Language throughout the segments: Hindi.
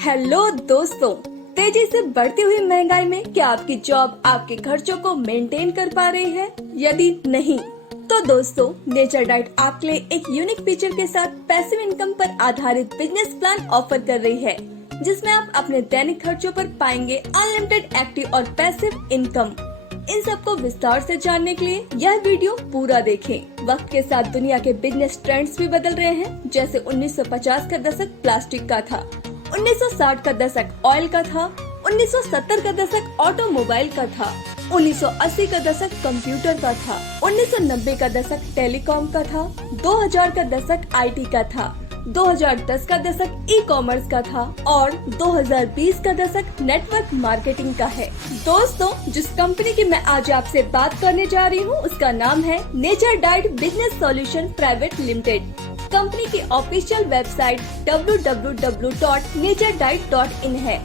हेलो दोस्तों, तेजी से बढ़ती हुई महंगाई में क्या आपकी जॉब आपके खर्चों को मेंटेन कर पा रही है? यदि नहीं, तो दोस्तों नेचर डाइट आपके लिए एक यूनिक फीचर के साथ पैसिव इनकम पर आधारित बिजनेस प्लान ऑफर कर रही है, जिसमें आप अपने दैनिक खर्चों पर पाएंगे अनलिमिटेड एक्टिव और पैसिव इनकम। इन सब को विस्तार से जानने के लिए यह वीडियो पूरा देखें। वक्त के साथ दुनिया के बिजनेस ट्रेंड्स भी बदल रहे हैं, जैसे 1950 का दशक प्लास्टिक का था, 1960 का दशक ऑयल का था, 1970 का दशक ऑटोमोबाइल का था, 1980 का दशक कंप्यूटर का था, 1990 का दशक टेलीकॉम का था, 2000 का दशक आईटी का था, 2010 का दशक ई कॉमर्स का था और 2020 का दशक नेटवर्क मार्केटिंग का है। दोस्तों, जिस कंपनी की मैं आज आपसे बात करने जा रही हूँ, उसका नाम है nature diet business solution private limited. Company की ऑफिशियल वेबसाइट www.naturediet.in है।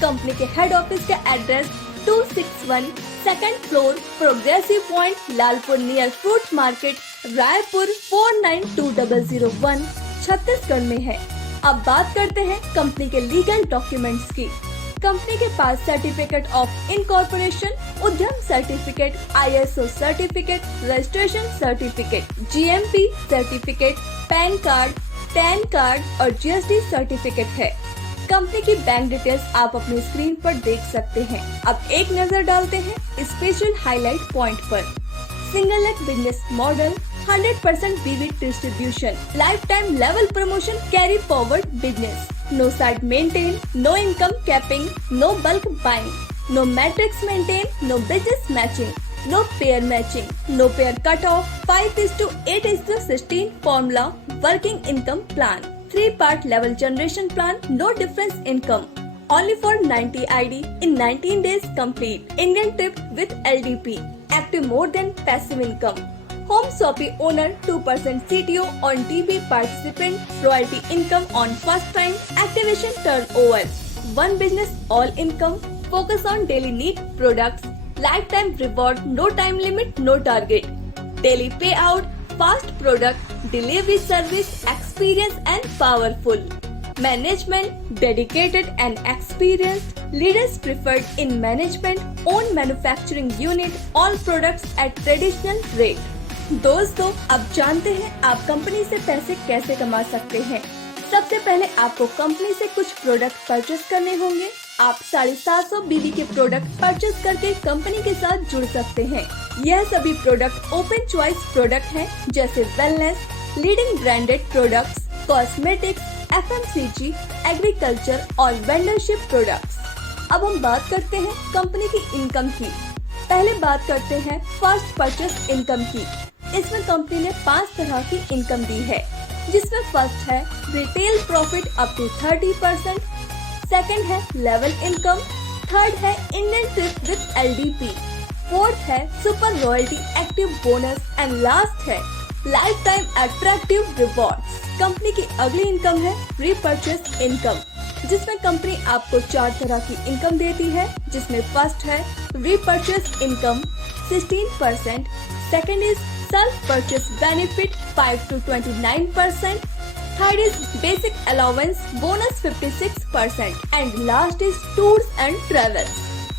कंपनी के हेड ऑफिस का address 261 second floor progressive point, Lalpur near fruit market, Raipur 492001 Chhattisgarh में है। अब बात करते हैं कंपनी के लीगल डॉक्यूमेंट्स की। कंपनी के पास सर्टिफिकेट ऑफ इनकॉर्पोरेशन, उद्यम certificate, ISO certificate, registration certificate, GMP certificate, pan card, tan card और GST सर्टिफिकेट है। कंपनी की बैंक डिटेल्स आप अपनी स्क्रीन पर देख सकते हैं। अब एक नजर डालते हैं स्पेशल हाईलाइट पॉइंट पर। Single leg business model, 100% BV distribution, life time level promotion, carry forward business, no site maintain, no income capping, no bulk buying, no matrix maintain, no business matching, no pair matching, no pair cut off, 5:8:16 formula, working income plan, 3-part level generation plan, no difference income, only for 90 ID in 19 days complete, Indian trip with LDP, active more than passive income, home Shopee owner, 2% CTO on TB participant, royalty income on first time, activation turnover, one business all income, focus on daily need products, lifetime reward, no time limit, no target, daily payout, fast product, delivery service, experience and powerful. Management, dedicated and experienced, leaders preferred in management, own manufacturing unit, all products at traditional rate. दोस्तों, अब जानते हैं आप कंपनी से पैसे कैसे कमा सकते हैं। सबसे पहले आपको कंपनी से कुछ प्रोडक्ट परचेस करने होंगे। आप 750 BV के प्रोडक्ट परचेस करके कंपनी के साथ जुड़ सकते हैं। यह सभी प्रोडक्ट ओपन चॉइस प्रोडक्ट हैं, जैसे wellness, leading branded products, cosmetics, FMCG, agriculture और वेंडरशिप प्रोडक्ट्स। अब हम बात करते हैं कंपनी की इनकम की। पहले बात करते हैं फर्स्ट परचेस इनकम की। इसमें कंपनी ने 5 तरह की इनकम दी है, जिसमें फर्स्ट है retail profit up to 30%, second है लेवल इनकम, थर्ड है Indian trip with LDP, fourth है super royalty active bonus and last है life time attractive rewards. Company की अगली इनकम है रीपर्चेस इनकम, जिसमें कंपनी आपको 4 तरह की इनकम देती है, जिसमें फर्स्ट है repurchase income 16%, second is self purchase benefit 5 to 29%, third is basic allowance bonus 56% and last is tours and travels.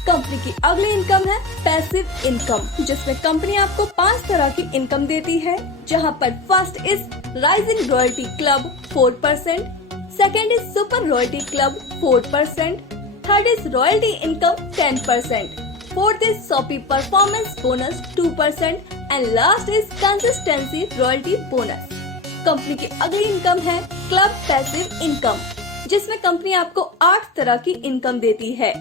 Company की अगली इनकम है पैसिव इनकम, जिसमें कंपनी आपको 5 तरह की इनकम देती है, जहां पर first is rising royalty club 4%, second is super royalty club 4%, third is royalty income 10%, fourth is shoppy performance bonus 2% and last is consistency royalty bonus. Company की अगली इनकम है क्लब पैसिव इनकम, जिसमें कंपनी आपको 8 तरह की इनकम देती है।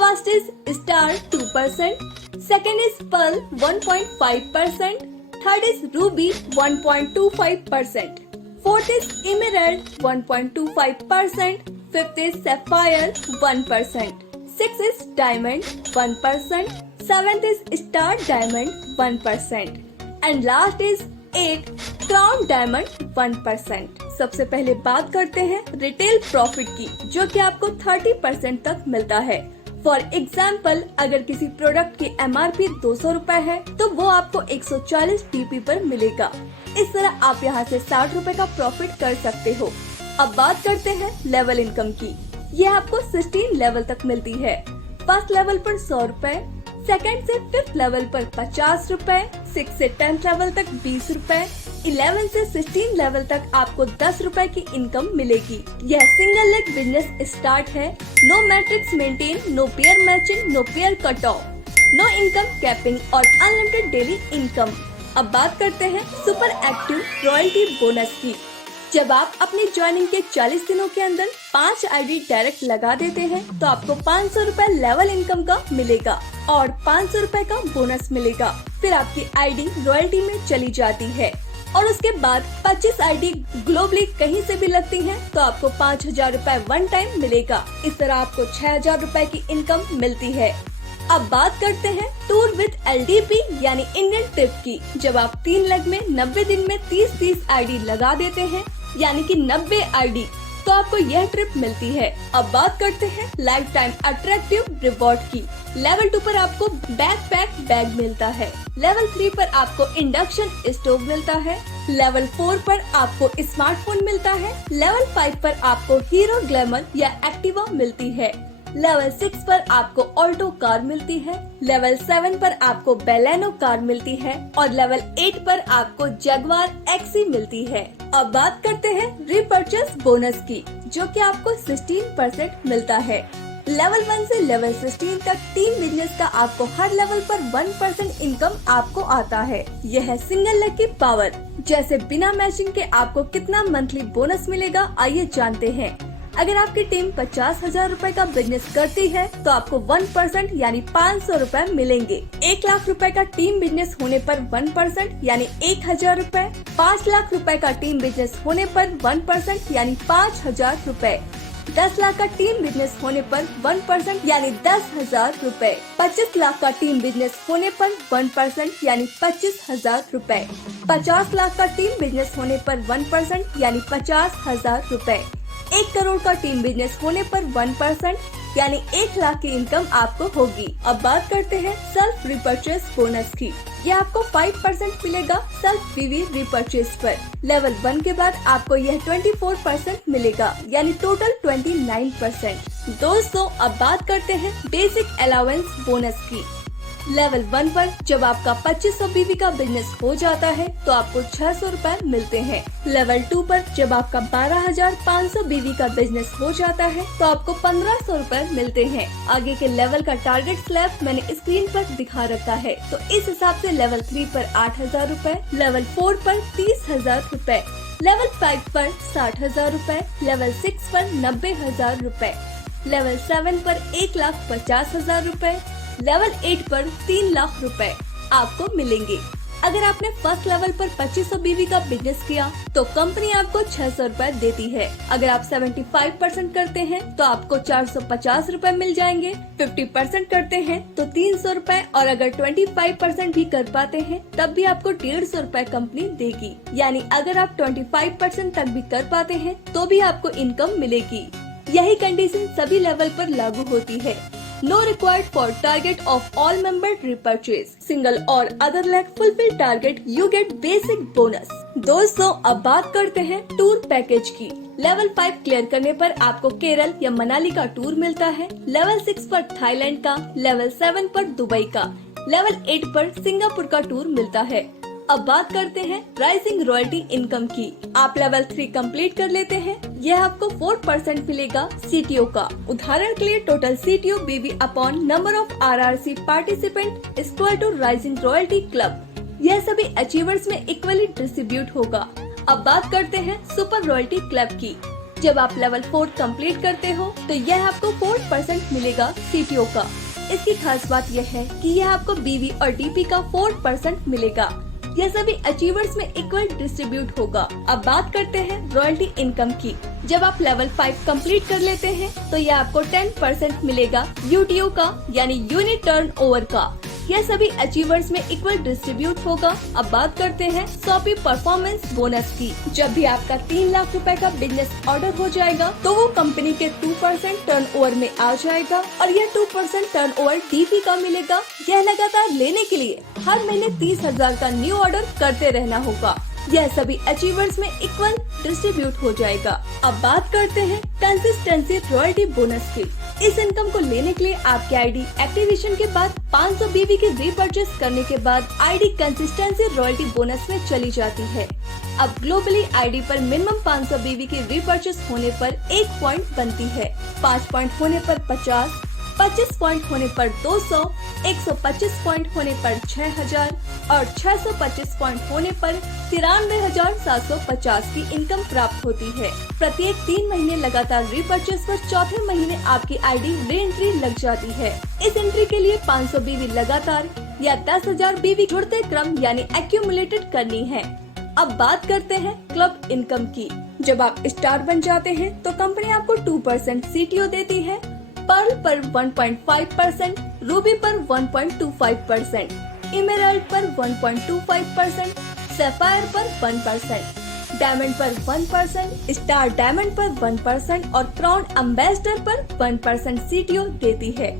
First is star 2%, second is pearl 1.5%, third is ruby 1.25%, fourth is emerald 1.25%, fifth is sapphire 1%, six is diamond 1%, seventh is star diamond 1% and last is 8 crown diamond 1%। सबसे पहले बात करते हैं रिटेल प्रॉफिट की, जो कि आपको 30% तक मिलता है। फॉर एग्जाम्पल, अगर किसी प्रोडक्ट की MRP 200 रूपए है, तो वो आपको 140 PP पर मिलेगा। इस तरह आप यहाँ से 60 रूपए का प्रॉफिट कर सकते हो। अब बात करते हैं लेवल इनकम की। ये आपको 16 लेवल तक मिलती है। फर्स्ट लेवल पर 100 रूपए, सेकेंड से 5th लेवल पर 50 रूपए, 6 से 10th लेवल तक 20 रूपए, 11 से 16 लेवल तक आपको 10 रूपए की इनकम मिलेगी। यह सिंगल लेग बिजनेस स्टार्ट है। No matrix maintain, no pair matching, no pair cut off, no income capping और अनलिमिटेड डेली इनकम। अब बात करते हैं सुपर एक्टिव रॉयल्टी बोनस की। जब आप अपनी ज्वाइनिंग के 40 दिनों के अंदर 5 आईडी डायरेक्ट लगा देते हैं तो आपको 500 रूपए लेवल इनकम का मिलेगा और 500 रूपए का बोनस मिलेगा। फिर आपकी आईडी रॉयल्टी में चली जाती है और उसके बाद 25 आईडी ग्लोबली कहीं से भी लगती हैं तो आपको 5000 रूपए वन टाइम मिलेगा। इस तरह आपको 6000 रूपए की इनकम मिलती है। अब बात करते हैं टूर विद LDP यानी इंडियन ट्रिप की। जब आप 3 लेग में 90 दिन में 30-30 आईडी लगा देते हैं यानी कि 90 आईडी तो आपको यह ट्रिप मिलती है। अब बात करते हैं लाइफ टाइम अट्रैक्टिव रिवॉर्ड की। लेवल 2 पर आपको बैकपैक बैग मिलता है, लेवल 3 पर आपको इंडक्शन स्टोव मिलता है, लेवल 4 पर आपको स्मार्टफोन मिलता है, लेवल 5 पर आपको हीरो ग्लैमर या एक्टिवा मिलती है, लेवल 6 पर आपको ऑल्टो कार मिलती है, लेवल 7 पर आपको बेलेनो कार मिलती है और लेवल 8 पर आपको जगुआर एक्सी मिलती है। अब बात करते हैं रीपर्चेस बोनस की, जो कि आपको 16% मिलता है। लेवल 1 से लेवल 16 तक टीम बिजनेस का आपको हर लेवल पर 1% इनकम आपको आता है। यह है सिंगल लेग की पावर। जैसे बिना मैचिंग के आपको कितना मंथली बोनस मिलेगा, आइए जानते हैं। अगर आपकी टीम 50,000 रूपए का बिजनेस करती है तो आपको 1% यानी 500 रूपए मिलेंगे। 1 लाख रूपए का टीम बिजनेस होने पर 1% यानी 1000 रूपए, 5 लाख रूपए का टीम बिजनेस होने पर 1% यानी 5000 रूपए, 10 लाख का टीम बिजनेस होने पर 1% यानी 10,000 रूपए, 25 लाख का टीम बिजनेस होने पर 1% यानी 25,000 रूपए, 50 लाख का टीम बिजनेस होने पर 1% यानी 50,000 रूपए, 1 करोड़ का टीम बिजनेस होने पर 1% यानी 1 लाख की इनकम आपको होगी। अब बात करते हैं सेल्फ रिपर्चेस बोनस की। यह आपको 5% मिलेगा सेल्फ PV रिपर्चेस पर। लेवल 1 के बाद आपको यह 24% मिलेगा यानी टोटल 29%। दोस्तों अब बात करते हैं बेसिक अलाउंस बोनस की। लेवल 1 पर जब आपका 2500 BV का बिजनेस हो जाता है तो आपको 600 रूपए मिलते हैं। लेवल 2 पर जब आपका 12,500 BV का बिजनेस हो जाता है तो आपको 1500 रूपए मिलते हैं। आगे के लेवल का टारगेट स्लैब मैंने स्क्रीन पर दिखा रखा है, तो इस हिसाब से लेवल 3 पर 8,000 रूपए, लेवल 4 पर 30,000 रूपए, लेवल 5 पर 60,000 रूपए, लेवल 6 पर 90,000 रूपए, लेवल 7 पर 1,50,000 रूपए, लेवल 8 पर 3 लाख रुपए आपको मिलेंगे। अगर आपने फर्स्ट लेवल पर 2500 BV का बिजनेस किया तो कंपनी आपको 600 रूपए देती है। अगर आप 75% करते हैं तो आपको 450 रूपए मिल जाएंगे, 50% करते हैं तो 300 रूपए और अगर 25% भी कर पाते हैं तब भी आपको 150 रूपए कंपनी देगी। यानी अगर आप 25% तक भी कर पाते हैं तो भी आपको इनकम मिलेगी। यही कंडीशन सभी लेवल पर लागू होती है। No required for target of all member repurchase. Single or other leg fulfill target, you get basic bonus. दोस्तों अब बात करते हैं टूर पैकेज की। लेवल 5 क्लियर करने पर आपको केरल या मनाली का टूर मिलता है, लेवल 6 पर थाईलैंड का, लेवल 7 पर दुबई का, लेवल 8 पर सिंगापुर का टूर मिलता है। अब बात करते हैं राइजिंग रॉयल्टी इनकम की। आप लेवल 3 कंप्लीट कर लेते हैं, यह आपको 4% मिलेगा CTO का। उदाहरण के लिए total CTO BV upon number of RRC participant equal to rising royalty club. यह सभी अचीवर्स में इक्वली डिस्ट्रीब्यूट होगा। अब बात करते हैं सुपर रॉयल्टी क्लब की। जब आप लेवल 4 कंप्लीट करते हो तो यह आपको 4% मिलेगा CTO का। इसकी खास बात यह है कि यह आपको BV और DP का 4% मिलेगा। यह सभी अचीवर्स में इक्वल डिस्ट्रीब्यूट होगा। अब बात करते हैं रॉयल्टी इनकम की। जब आप लेवल 5 कंप्लीट कर लेते हैं तो यह आपको 10% मिलेगा UTO का यानी यूनिट टर्नओवर का। यह सभी अचीवर्स में इक्वल डिस्ट्रीब्यूट होगा। अब बात करते हैं शॉपी परफॉर्मेंस बोनस की। जब भी आपका 3 लाख रुपए का बिजनेस ऑर्डर हो जाएगा तो वो कंपनी के 2% टर्नओवर में आ जाएगा और यह 2% टर्नओवर DP का मिलेगा। यह लगातार लेने के लिए हर महीने 30,000 का न्यू ऑर्डर करते रहना होगा। यह सभी अचीवर्स में इक्वल डिस्ट्रीब्यूट हो जाएगा। अब बात करते हैं कंसिस्टेंसी रॉयल्टी बोनस की। इस इनकम को लेने के लिए आपके आईडी एक्टिवेशन के बाद 500 BV की रीपर्चेस करने के बाद आईडी कंसिस्टेंसी रॉयल्टी बोनस में चली जाती है। अब ग्लोबली आईडी पर मिनिमम 500 BV की रीपर्चेस होने पर 1 पॉइंट बनती है, 5 पॉइंट होने पर 50, 25 पॉइंट होने पर 200, 125 पॉइंट होने पर 6000 और 625 पॉइंट होने पर 93,750 की इनकम प्राप्त होती है। प्रत्येक 3 महीने लगातार रीपर्चेस पर चौथे महीने आपकी आईडी री एंट्री लग जाती है। इस एंट्री के लिए 500 BV लगातार या 10,000 BV जुड़ते क्रम यानी एक्यूमुलेटेड करनी है। अब बात करते हैं क्लब इनकम की। जब आप स्टार बन जाते हैं तो कंपनी आपको 2% CTO देती है, पर्ल पर 1.5%, रूबी पर 1.25%, इमेराल्ड पर 1.25%, सैफायर पर 1%, डायमंड पर 1%, स्टार डायमंड पर 1% और क्राउन एम्बेसडर पर 1% CTO देती है।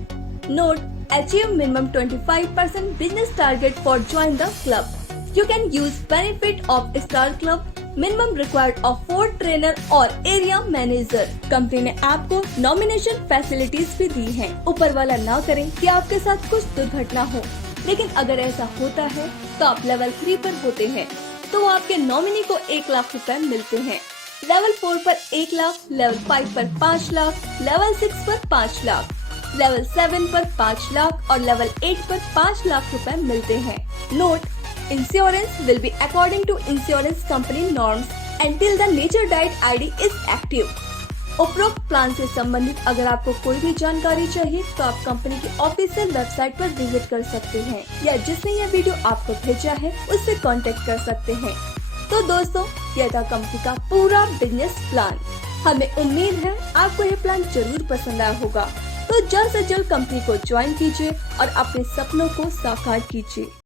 Note: achieve minimum 25% business target for join the club. You can use benefit of Star Club. Minimum required of 4 trainer और area manager। कंपनी ने आपको नॉमिनेशन फैसिलिटीज भी दी हैं। ऊपर वाला ना करें कि आपके साथ कुछ दुर्घटना हो, लेकिन अगर ऐसा होता है तो आप लेवल 3 पर होते हैं तो आपके नॉमिनी को 1 लाख रुपए मिलते हैं। लेवल 4 पर 1 लाख, लेवल 5 पर 5 लाख, लेवल 6 पर 5 लाख, लेवल 7 पर 5 लाख और लेवल 8 पर 5 लाख रुपए मिलते हैं। Note: Insurance will be according to insurance company norms until the nature diet ID is active। उपरोक्त प्लान से संबंधित अगर आपको कोई भी जानकारी चाहिए तो आप कंपनी की ऑफिशियल वेबसाइट पर विजिट कर सकते हैं या जिसने यह वीडियो आपको भेजा है उससे कांटेक्ट कर सकते हैं। तो दोस्तों, यह था कंपनी का पूरा बिजनेस प्लान। हमें उम्मीद है आपको यह प्लान जरूर पसंद आया होगा। तो जल्द से जल्द कंपनी को ज्वाइन कीजिए और अपने सपनों को साकार कीजिए।